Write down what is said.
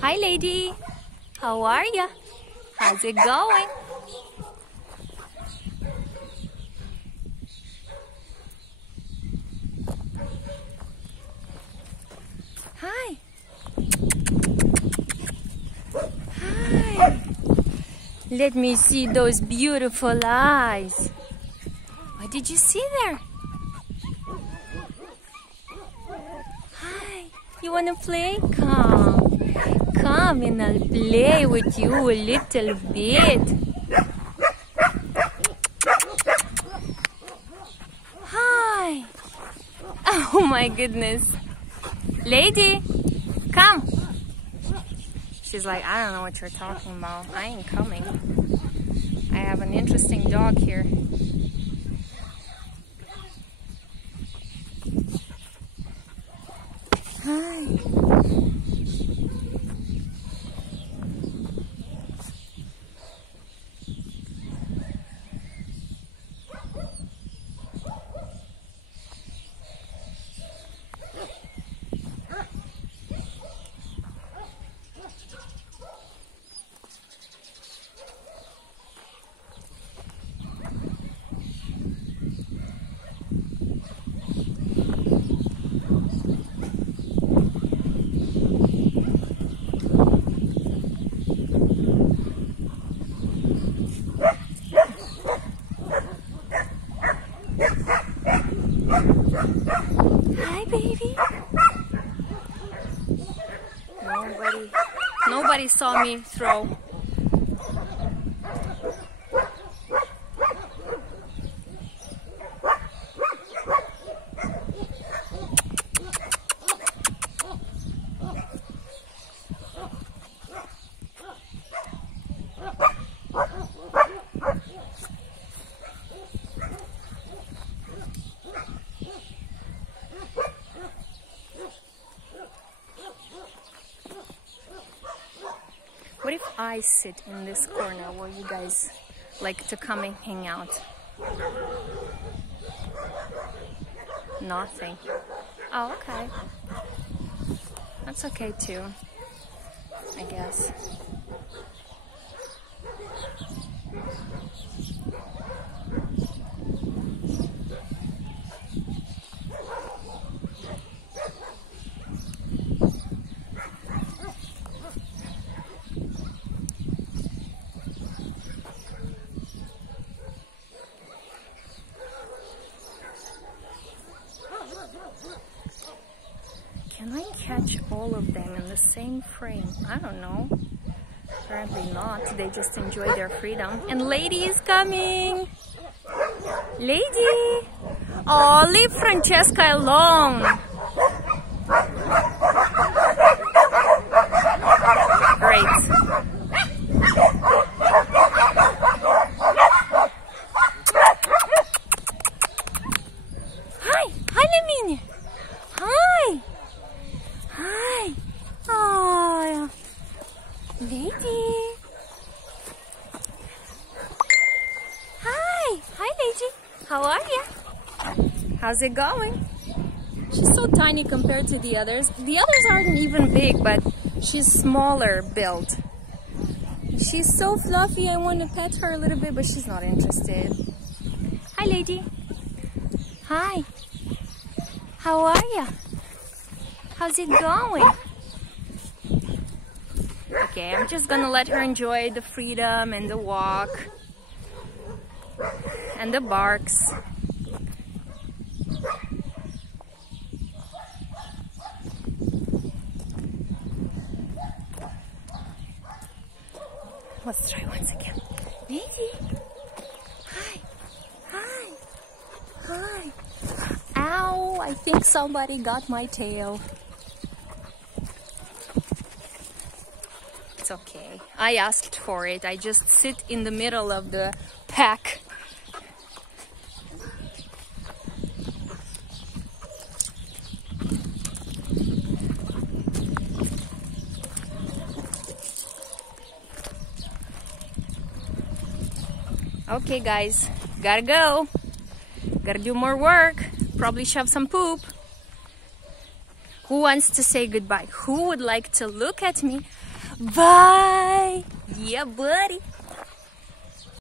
Hi, lady. How are ya? How's it going? Hi. Hi. Let me see those beautiful eyes. What did you see there? Hi. You wanna play? Come. Come and I'll play with you a little bit. Hi. Oh my goodness. Lady, come. She's like, I don't know what you're talking about. I ain't coming. I have an interesting dog here. Hi. Hi, baby. Nobody saw me throw. What if I sit in this corner where you guys like to come and hang out? Nothing. Oh, okay. That's okay too, I guess. Can I catch all of them in the same frame? I don't know. Apparently not. They just enjoy their freedom. And lady is coming! Lady! Oh, leave Francesca alone! Great. Hi! Hi, Lemine! Hi! Hi! Oh, lady! Hi! Hi, lady! How are you? How's it going? She's so tiny compared to the others. The others aren't even big, but she's smaller built. She's so fluffy. I want to pet her a little bit, but she's not interested. Hi, lady! Hi! How are you? How's it going? Okay, I'm just gonna let her enjoy the freedom and the walk and the barks. Let's try once again. Lady! Hi! Hi! Hi! Ow! I think somebody got my tail. It's okay. I asked for it. I just sit in the middle of the pack. Okay, guys, gotta go. Gotta do more work. Probably shove some poop. Who wants to say goodbye? Who would like to look at me? Bye! Yeah, buddy!